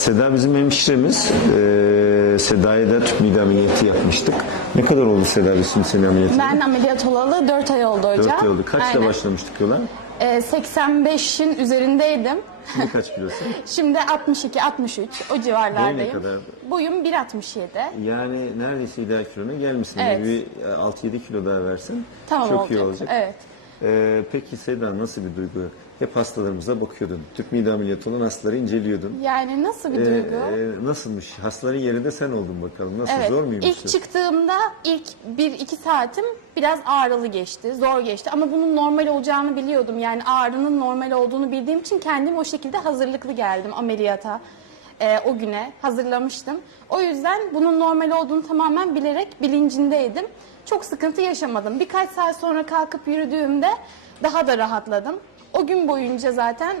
Seda bizim hemşiremiz. Ee, Seda'ya da tüp mide ameliyatı yapmıştık. Ne kadar oldu Seda biz şimdi senin ameliyatın? Ben ameliyat olalı 4 ay oldu hocam. 4 yıl oldu. Kaçta Aynen. başlamıştık yola? Ee, 85'in üzerindeydim. Şimdi kaç kilosun? Şimdi 62-63 o civarlardayım. Boyun ne kadar? Boyum 1.67. Yani neredeyse ideal kilona gelmişsin. Evet. Bir 6-7 kilo daha versen Tamam çok olacak. iyi olacak. Evet. Ee, peki Seda nasıl bir duygu? Hep hastalarımıza bakıyordun. Tüp mide ameliyatı olan hastaları inceliyordun. Yani nasıl bir Ee, duygu? e, nasılmış? Hastaların yerinde sen oldun bakalım. Nasıl Evet. zor muymuş? İlk çıktığımda ilk 1-2 saatim biraz ağrılı geçti, zor geçti. Ama bunun normal olacağını biliyordum. Yani ağrının normal olduğunu bildiğim için kendim o şekilde hazırlıklı geldim ameliyata. Ee, o güne hazırlamıştım. O yüzden bunun normal olduğunu tamamen bilerek bilincindeydim. Çok sıkıntı yaşamadım. Birkaç saat sonra kalkıp yürüdüğümde daha da rahatladım. O gün boyunca zaten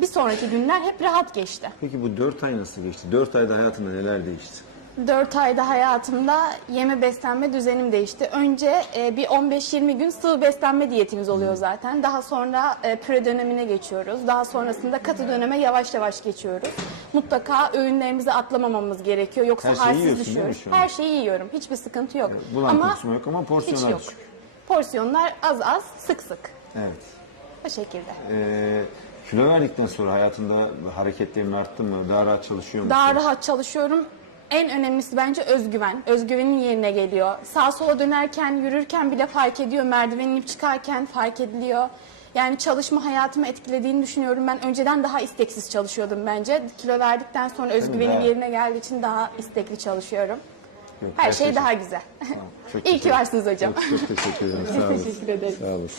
bir sonraki günler hep rahat geçti. Peki bu 4 ay nasıl geçti? 4 ayda hayatında neler değişti? 4 ayda hayatımda yeme beslenme düzenim değişti. Önce e, bir 15-20 gün sıvı beslenme diyetimiz oluyor zaten. Daha sonra e, püre dönemine geçiyoruz. Daha sonrasında katı döneme yavaş yavaş geçiyoruz. Mutlaka öğünlerimizi atlamamamız gerekiyor. Yoksa Her şeyi halsiz yiyorsun değil mi düşüyoruz. şu an? Her şeyi yiyorum. Hiçbir sıkıntı yok. Bulantı Ama kusma yok ama hiç porsiyonlar yok. düşük. Porsiyonlar az az, sık sık. Evet. Bu şekilde. Ee, kilo verdikten sonra hayatında hareketlerin arttı mı? Daha rahat çalışıyor musun? Daha rahat çalışıyorum. En önemlisi bence özgüven. Özgüvenin yerine geliyor. Sağa sola dönerken, yürürken bile fark ediyor. Merdiven inip çıkarken fark ediliyor. Yani çalışma hayatımı etkilediğini düşünüyorum. Ben önceden daha isteksiz çalışıyordum bence. Kilo verdikten sonra özgüvenim daha- yerine geldiği için daha istekli çalışıyorum. Yok, Her şey daha güzel. Çok İyi ki teşekkür- varsınız hocam. Çok, çok teşekkür ederim. Sağ olasın. Teşekkür ederim. Sağ olasın.